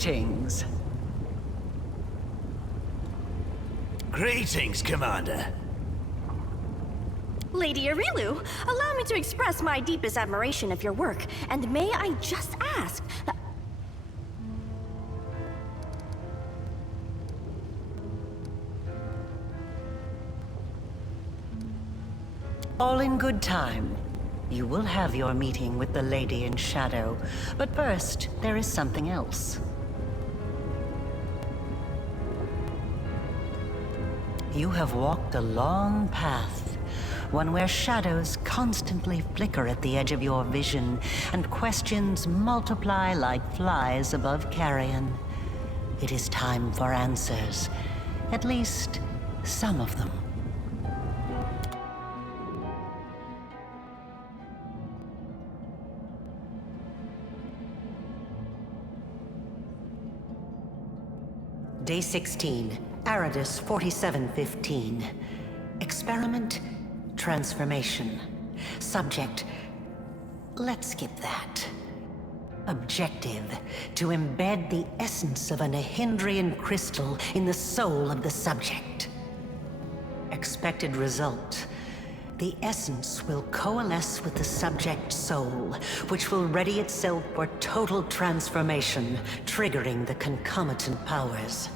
Greetings. Greetings, Commander. Lady Arilu, allow me to express my deepest admiration of your work, and may I just ask... All in good time. You will have your meeting with the Lady in Shadow, but first, there is something else. You have walked a long path, one where shadows constantly flicker at the edge of your vision, and questions multiply like flies above carrion. It is time for answers, at least some of them. Day 16, Aridus 4715. Experiment, transformation. Subject, let's skip that. Objective, to embed the essence of a Nehindrian crystal in the soul of the subject. Expected result, the essence will coalesce with the subject's soul, which will ready itself for total transformation, triggering the concomitant powers.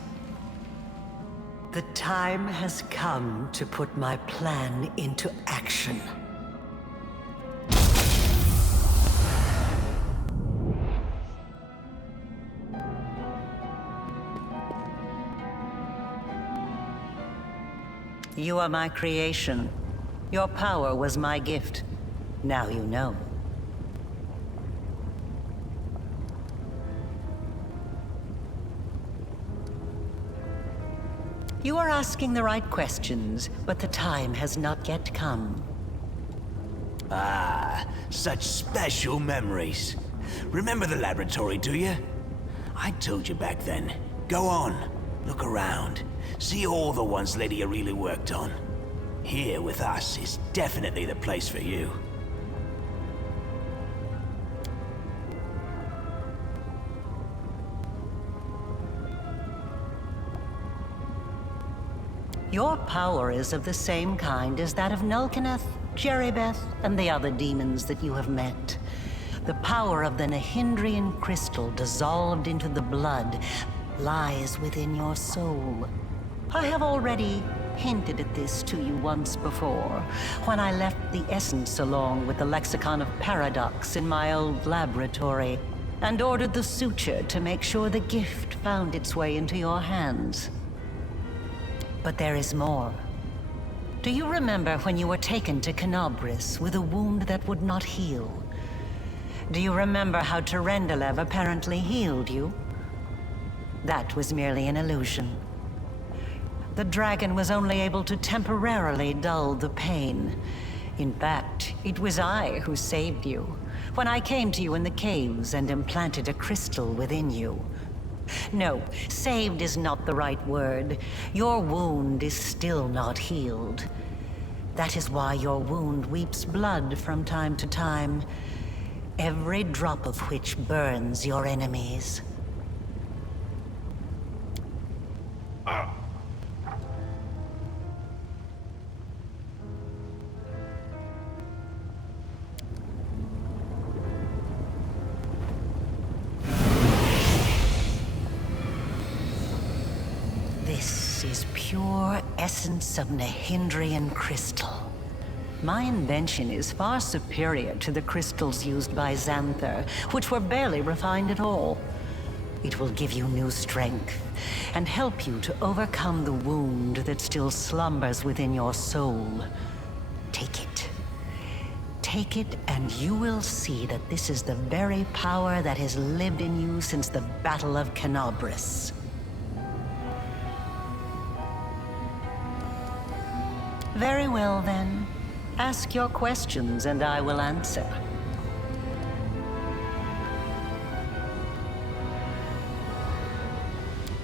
The time has come to put my plan into action. You are my creation. Your power was my gift. Now you know. You are asking the right questions, but the time has not yet come. Ah, such special memories. Remember the laboratory, do you? I told you back then. Go on, look around. See all the ones Lady Arilu worked on. Here with us is definitely the place for you. Your power is of the same kind as that of Nulkaneth, Jeribeth, and the other demons that you have met. The power of the Nehindrian crystal dissolved into the blood lies within your soul. I have already hinted at this to you once before, when I left the essence along with the lexicon of paradox in my old laboratory, and ordered the suture to make sure the gift found its way into your hands. But there is more. Do you remember when you were taken to Canobris with a wound that would not heal? Do you remember how Terendelev apparently healed you? That was merely an illusion. The dragon was only able to temporarily dull the pain. In fact, it was I who saved you, when I came to you in the caves and implanted a crystal within you. No, saved is not the right word. Your wound is still not healed. That is why your wound weeps blood from time to time, every drop of which burns your enemies. This is pure essence of Nehindrian crystal. My invention is far superior to the crystals used by Xanther, which were barely refined at all. It will give you new strength, and help you to overcome the wound that still slumbers within your soul. Take it. Take it, and you will see that this is the very power that has lived in you since the Battle of Canobris. Very well, then. Ask your questions, and I will answer.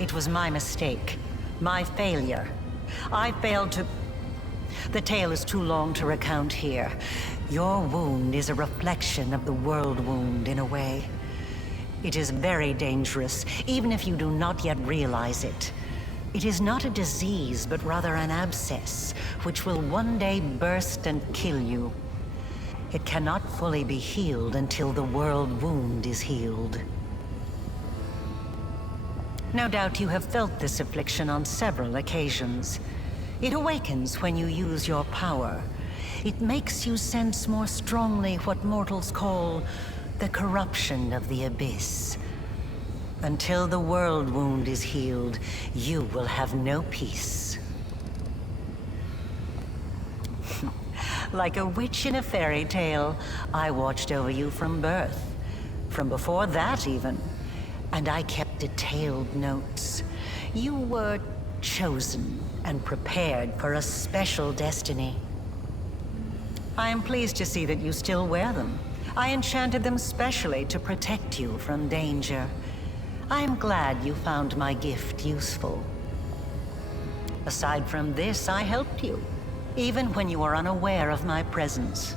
It was my mistake. My failure. I failed to... The tale is too long to recount here. Your wound is a reflection of the world wound, in a way. It is very dangerous, even if you do not yet realize it. It is not a disease, but rather an abscess, which will one day burst and kill you. It cannot fully be healed until the world wound is healed. No doubt you have felt this affliction on several occasions. It awakens when you use your power. It makes you sense more strongly what mortals call the corruption of the abyss. Until the world wound is healed, you will have no peace. Like a witch in a fairy tale, I watched over you from birth. From before that, even. And I kept detailed notes. You were chosen and prepared for a special destiny. I am pleased to see that you still wear them. I enchanted them specially to protect you from danger. I am glad you found my gift useful. Aside from this, I helped you, even when you were unaware of my presence.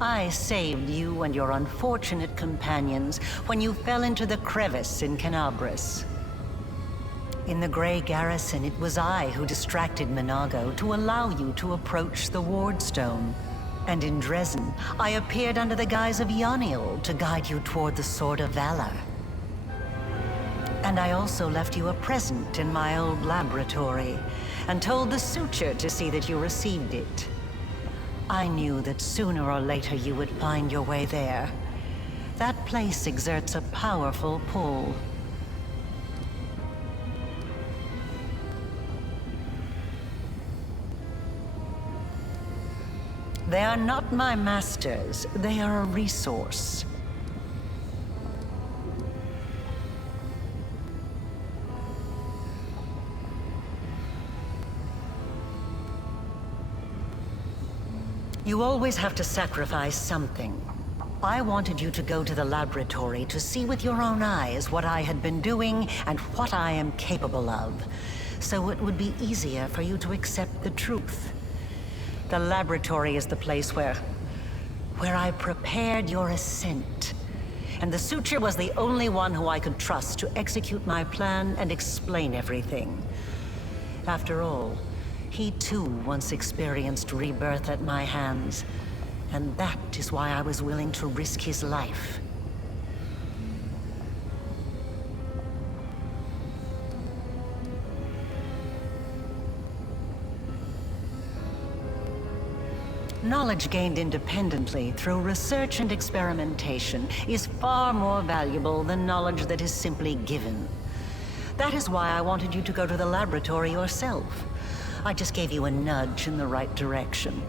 I saved you and your unfortunate companions when you fell into the crevice in Canabris. In the Grey Garrison, it was I who distracted Minago to allow you to approach the Wardstone. And in Dresden, I appeared under the guise of Yaniel to guide you toward the Sword of Valor. And I also left you a present in my old laboratory, and told the Suture to see that you received it. I knew that sooner or later you would find your way there. That place exerts a powerful pull. They are not my masters, they are a resource. You always have to sacrifice something. I wanted you to go to the laboratory to see with your own eyes what I had been doing and what I am capable of, so it would be easier for you to accept the truth. The laboratory is the place where I prepared your ascent. And the Suture was the only one who I could trust to execute my plan and explain everything. After all, he too once experienced rebirth at my hands, and that is why I was willing to risk his life. Knowledge gained independently through research and experimentation is far more valuable than knowledge that is simply given. That is why I wanted you to go to the laboratory yourself. I just gave you a nudge in the right direction.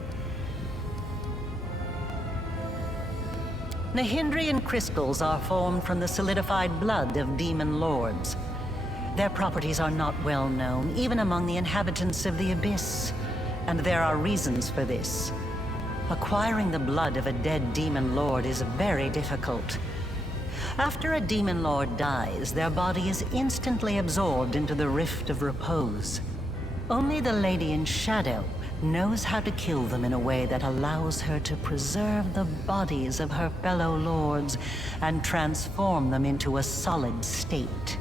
Nahindrian crystals are formed from the solidified blood of demon lords. Their properties are not well known, even among the inhabitants of the Abyss, and there are reasons for this. Acquiring the blood of a dead demon lord is very difficult. After a demon lord dies, their body is instantly absorbed into the Rift of Repose. Only the Lady in Shadow knows how to kill them in a way that allows her to preserve the bodies of her fellow lords and transform them into a solid state.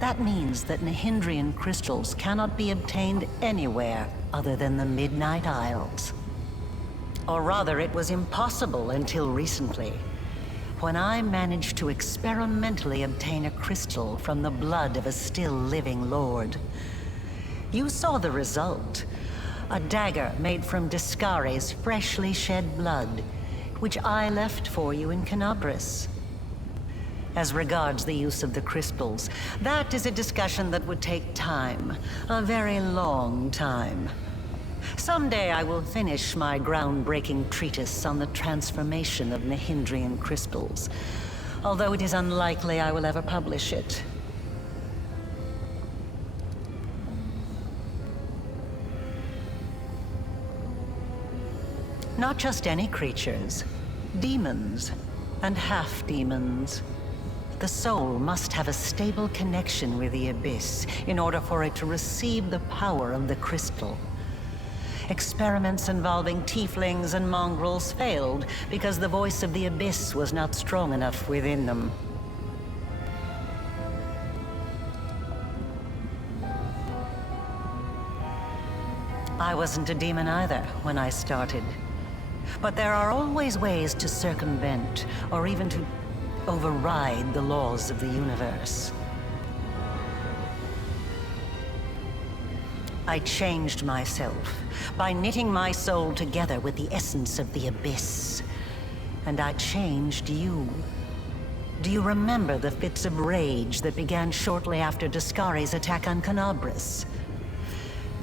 That means that Nahindrian crystals cannot be obtained anywhere other than the Midnight Isles. Or rather, it was impossible until recently, when I managed to experimentally obtain a crystal from the blood of a still living lord. You saw the result. A dagger made from Discare's freshly shed blood, which I left for you in Canabris. As regards the use of the crystals, that is a discussion that would take time, a very long time. Someday I will finish my groundbreaking treatise on the transformation of Nahindrian crystals, although it is unlikely I will ever publish it. Not just any creatures, demons and half-demons. The soul must have a stable connection with the Abyss in order for it to receive the power of the crystal. Experiments involving tieflings and mongrels failed because the voice of the Abyss was not strong enough within them. I wasn't a demon either when I started. But there are always ways to circumvent, or even to override the laws of the universe. I changed myself by knitting my soul together with the essence of the Abyss. And I changed you. Do you remember the fits of rage that began shortly after Discari's attack on Canabras?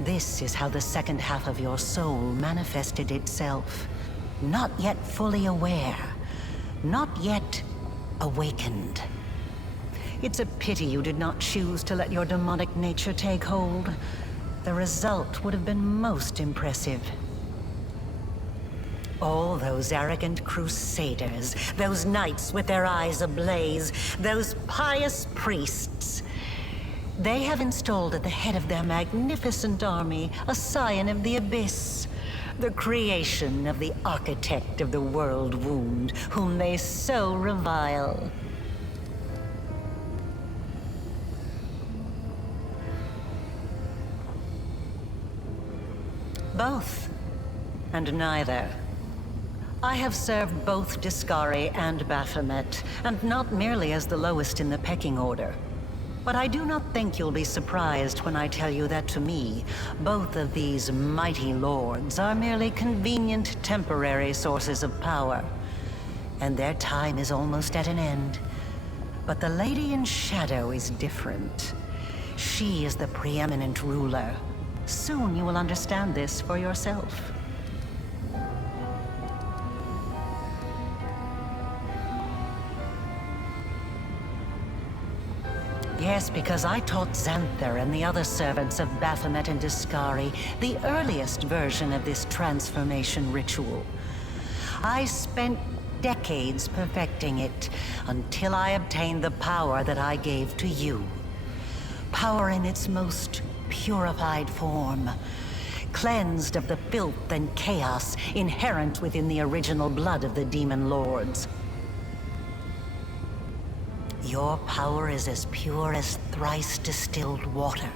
This is how the second half of your soul manifested itself. Not yet fully aware. Not yet awakened. It's a pity you did not choose to let your demonic nature take hold. The result would have been most impressive. All those arrogant crusaders, those knights with their eyes ablaze, those pious priests. They have installed at the head of their magnificent army a scion of the Abyss, the creation of the architect of the world wound, whom they so revile. Both, and neither. I have served both Discari and Baphomet, and not merely as the lowest in the pecking order. But I do not think you'll be surprised when I tell you that to me, both of these mighty lords are merely convenient temporary sources of power. And their time is almost at an end. But the Lady in Shadow is different. She is the preeminent ruler. Soon you will understand this for yourself. Yes, because I taught Xanther and the other servants of Baphomet and Discari the earliest version of this transformation ritual. I spent decades perfecting it until I obtained the power that I gave to you. Power in its most purified form, cleansed of the filth and chaos inherent within the original blood of the demon lords. Your power is as pure as thrice distilled water,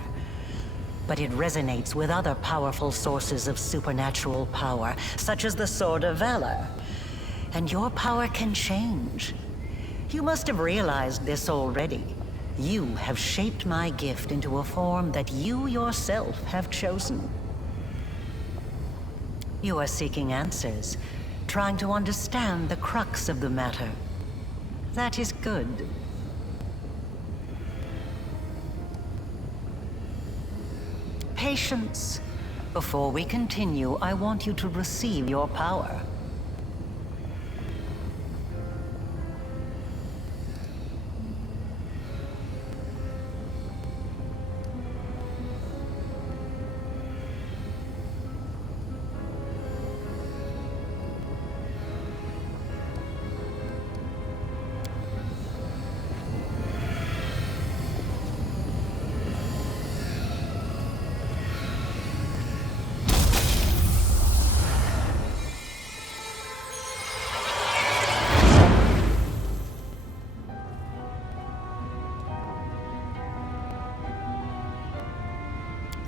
but it resonates with other powerful sources of supernatural power, such as the Sword of Valor. And your power can change. You must have realized this already. You have shaped my gift into a form that you yourself have chosen. You are seeking answers, trying to understand the crux of the matter. That is good. Patience. Before we continue, I want you to receive your power.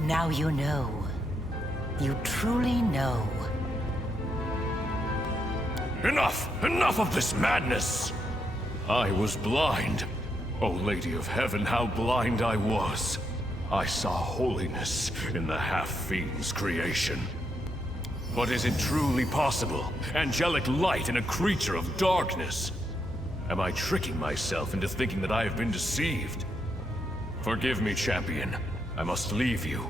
Now you know. You truly know. Enough! Enough of this madness! I was blind. O Lady of Heaven, how blind I was. I saw holiness in the half-fiend's creation. But is it truly possible? Angelic light in a creature of darkness? Am I tricking myself into thinking that I have been deceived? Forgive me, champion. I must leave you.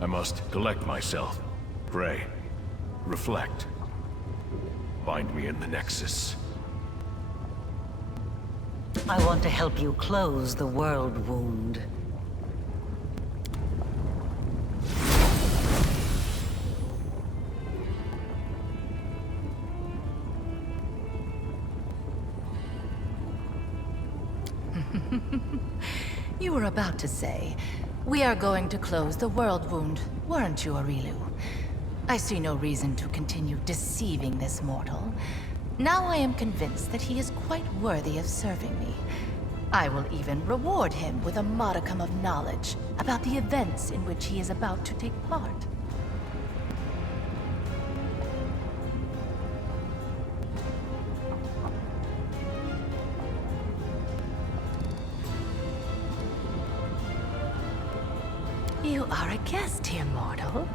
I must collect myself, pray, reflect. Find me in the Nexus. I want to help you close the world wound. You were about to say, we are going to close the world wound, weren't you, Arilu? I see no reason to continue deceiving this mortal. Now I am convinced that he is quite worthy of serving me. I will even reward him with a modicum of knowledge about the events in which he is about to take part. You are a guest here, mortal.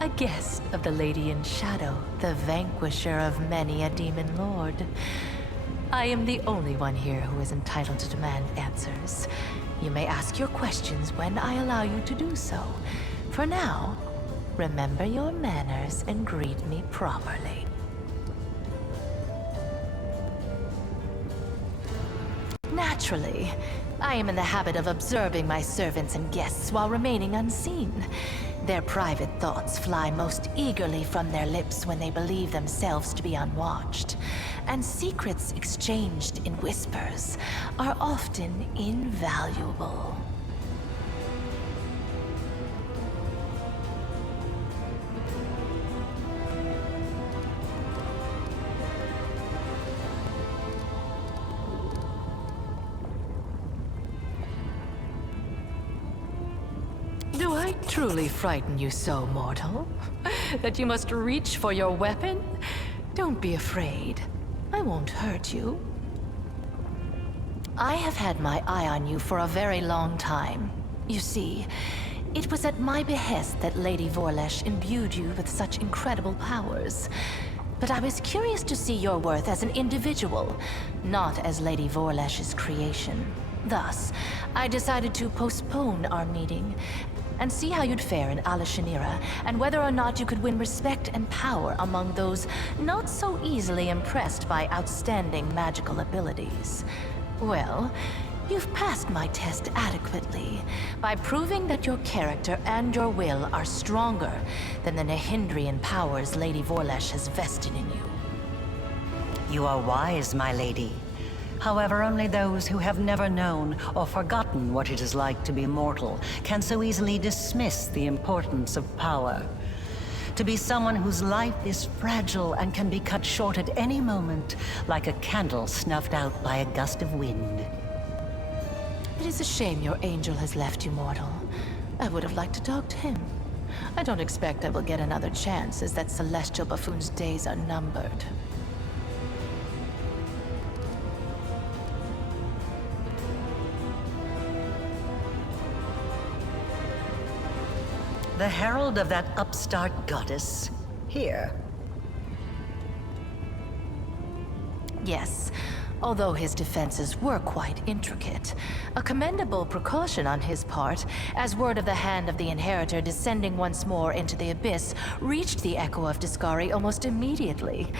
A guest of the Lady in Shadow, the vanquisher of many a demon lord. I am the only one here who is entitled to demand answers. You may ask your questions when I allow you to do so. For now, remember your manners and greet me properly. Naturally, I am in the habit of observing my servants and guests while remaining unseen. Their private thoughts fly most eagerly from their lips when they believe themselves to be unwatched, and secrets exchanged in whispers are often invaluable. Do I truly frighten you so, mortal? That you must reach for your weapon? Don't be afraid. I won't hurt you. I have had my eye on you for a very long time. You see, it was at my behest that Lady Vorlesh imbued you with such incredible powers. But I was curious to see your worth as an individual, not as Lady Vorlesh's creation. Thus, I decided to postpone our meeting and see how you'd fare in Alashanira, and whether or not you could win respect and power among those not so easily impressed by outstanding magical abilities. Well, you've passed my test adequately by proving that your character and your will are stronger than the Nahindrian powers Lady Vorlesh has vested in you. You are wise, my lady. However, only those who have never known or forgotten what it is like to be mortal can so easily dismiss the importance of power. To be someone whose life is fragile and can be cut short at any moment, like a candle snuffed out by a gust of wind. It is a shame your angel has left you, mortal. I would have liked to talk to him. I don't expect I will get another chance, as that celestial buffoon's days are numbered. The herald of that upstart goddess, here. Yes, although his defenses were quite intricate. A commendable precaution on his part, as word of the hand of the inheritor descending once more into the abyss reached the Echo of Discari almost immediately.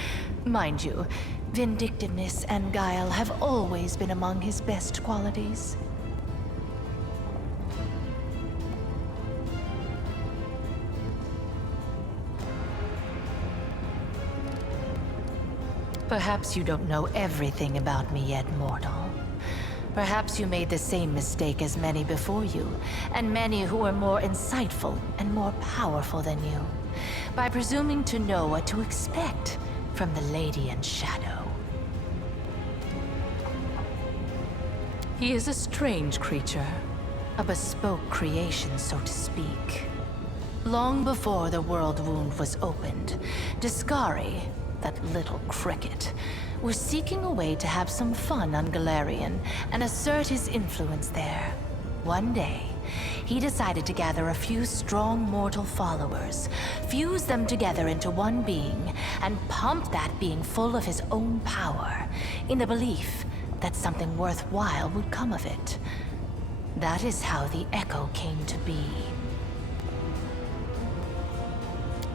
Mind you, vindictiveness and guile have always been among his best qualities. Perhaps you don't know everything about me yet, mortal. Perhaps you made the same mistake as many before you, and many who were more insightful and more powerful than you, by presuming to know what to expect from the Lady in Shadow. He is a strange creature, a bespoke creation, so to speak. Long before the world wound was opened, Discari, that little cricket, was seeking a way to have some fun on Galarian and assert his influence there. One day, he decided to gather a few strong mortal followers, fuse them together into one being, and pump that being full of his own power, in the belief that something worthwhile would come of it. That is how the Echo came to be.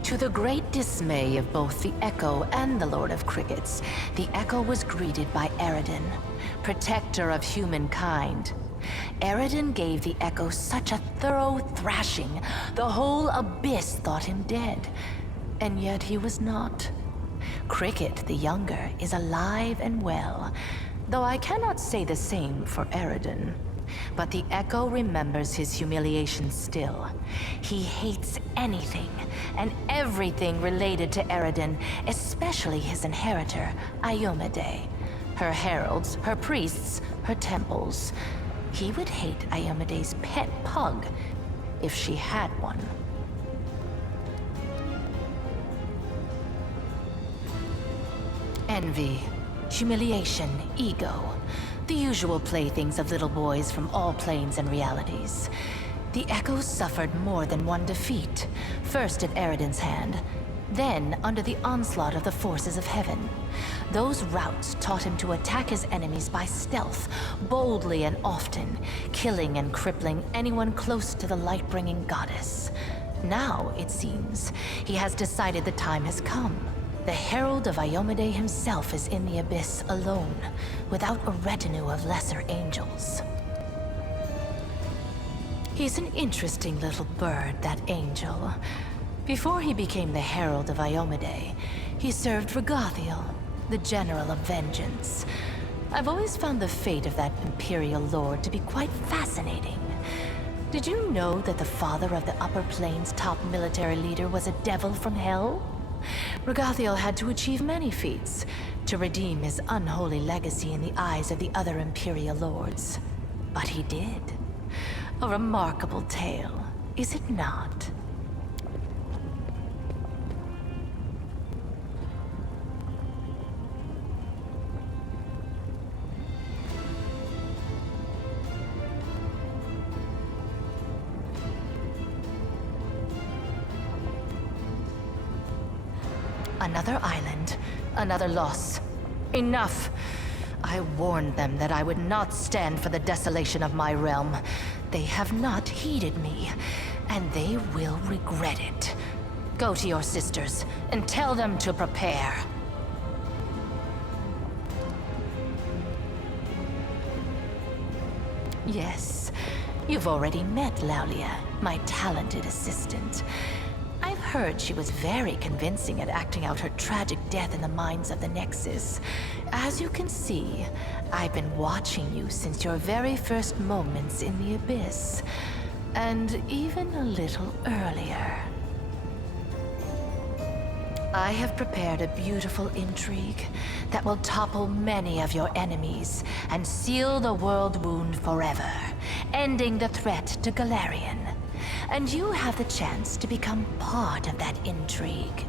To the great dismay of both the Echo and the Lord of Crickets, the Echo was greeted by Eridan, protector of humankind. Eridan gave the Echo such a thorough thrashing, the whole abyss thought him dead. And yet he was not. Cricket, the younger, is alive and well, though I cannot say the same for Eridan. But the Echo remembers his humiliation still. He hates anything and everything related to Eridan, especially his inheritor, Iomedae. Her heralds, her priests, her temples. He would hate Iomedae's pet pug, if she had one. Envy, humiliation, ego. The usual playthings of little boys from all planes and realities. the Echoes suffered more than one defeat. First at Eridan's hand, then under the onslaught of the forces of heaven. Those routs taught him to attack his enemies by stealth, boldly and often, killing and crippling anyone close to the light-bringing goddess. Now, it seems, he has decided the time has come. The Herald of Iomade himself is in the Abyss alone, without a retinue of lesser angels. He's an interesting little bird, that angel. Before he became the Herald of Iomade, he served Regathiel, the General of Vengeance. I've always found the fate of that Imperial Lord to be quite fascinating. Did you know that the father of the Upper Plains' top military leader was a devil from hell? Regathiel had to achieve many feats to redeem his unholy legacy in the eyes of the other Imperial Lords. But he did. A remarkable tale, is it not? Another island, another loss. Enough! I warned them that I would not stand for the desolation of my realm. They have not heeded me, and they will regret it. Go to your sisters, and tell them to prepare. Yes, you've already met Laulia, my talented assistant. I've heard she was very convincing at acting out her tragic death in the minds of the Nexus. As you can see, I've been watching you since your very first moments in the Abyss. And even a little earlier. I have prepared a beautiful intrigue that will topple many of your enemies and seal the world wound forever, ending the threat to Galarian. And you have the chance to become part of that intrigue.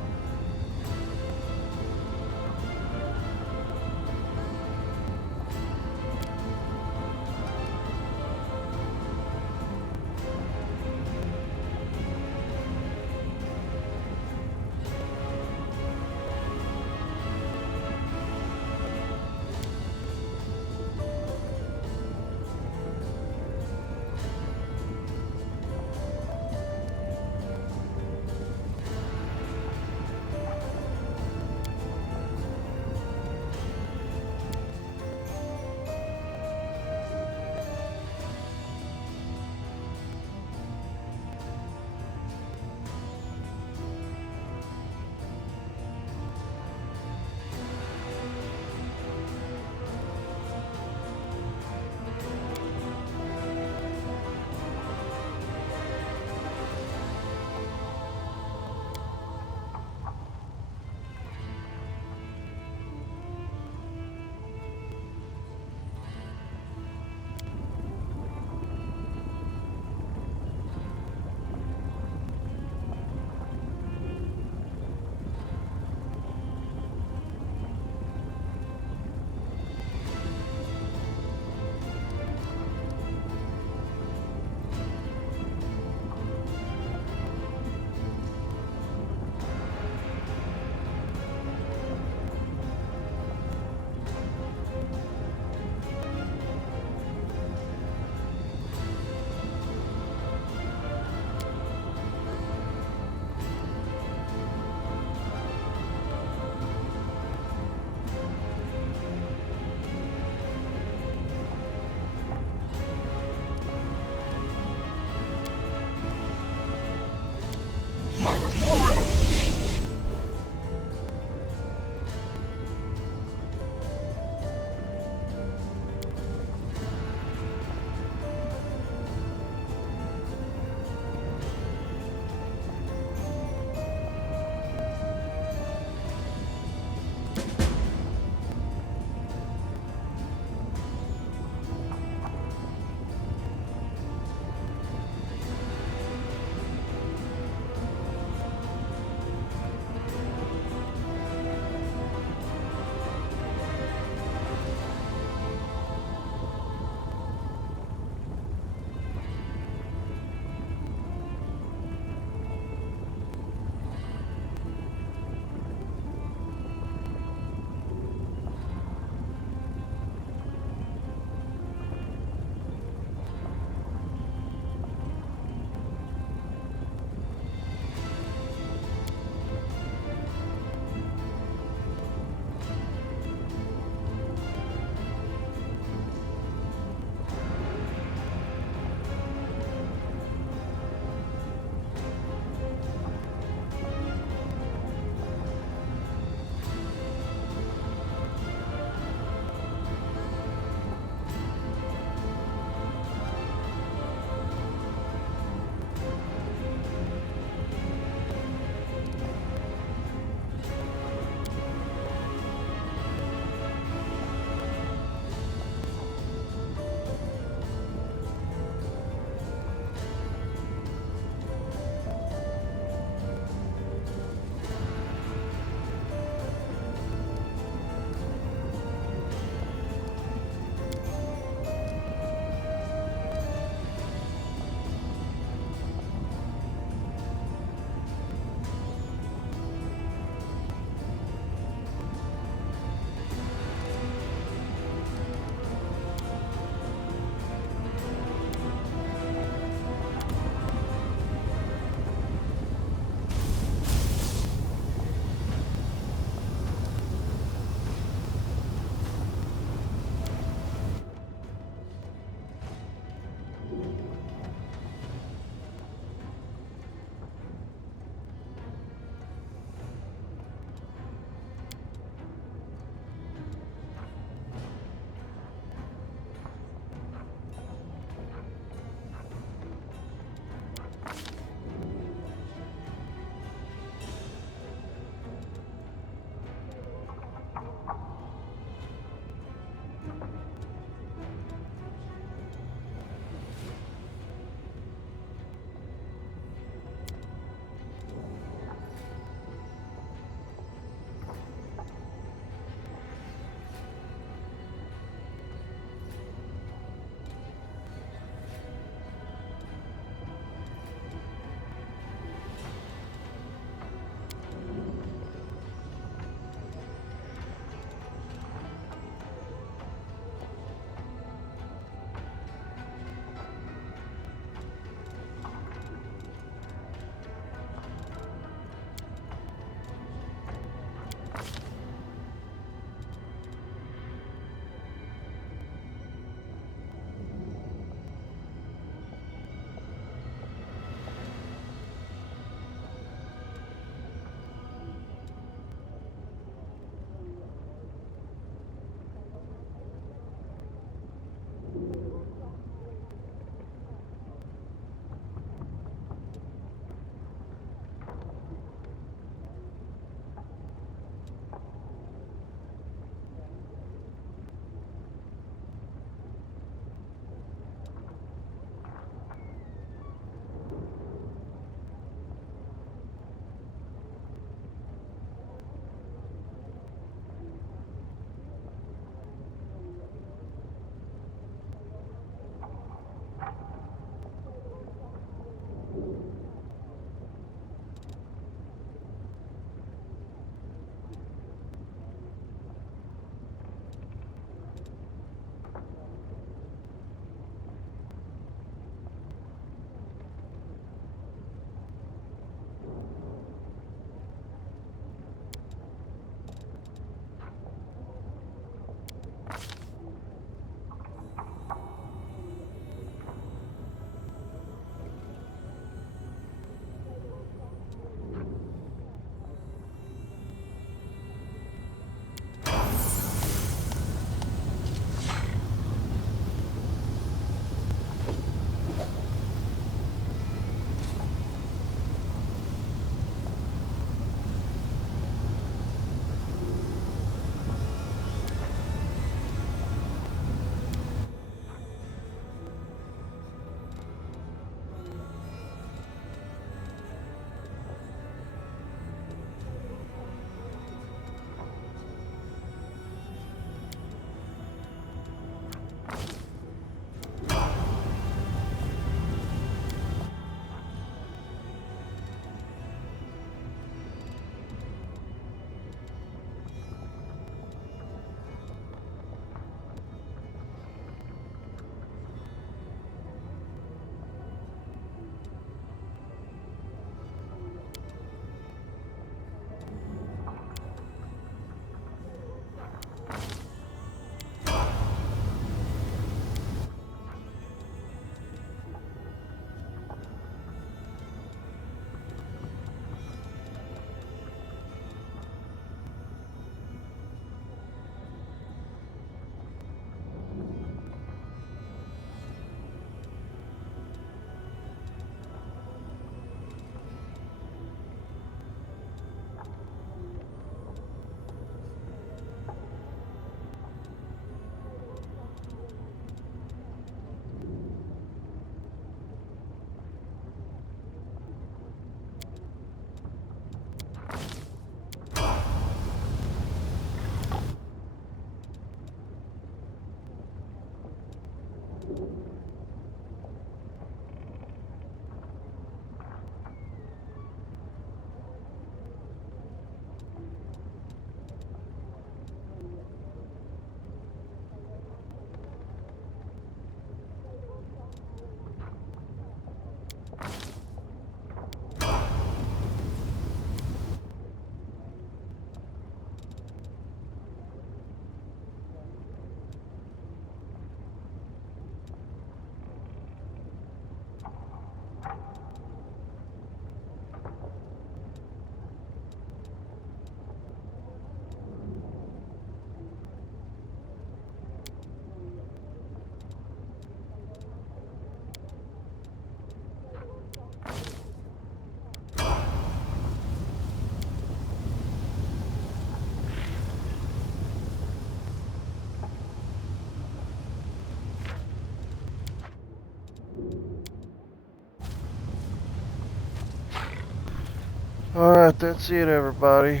Alright, that's it everybody.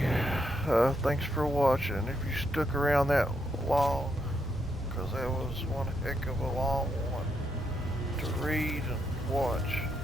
Thanks for watching. If you stuck around that long, because that was one heck of a long one to read and watch.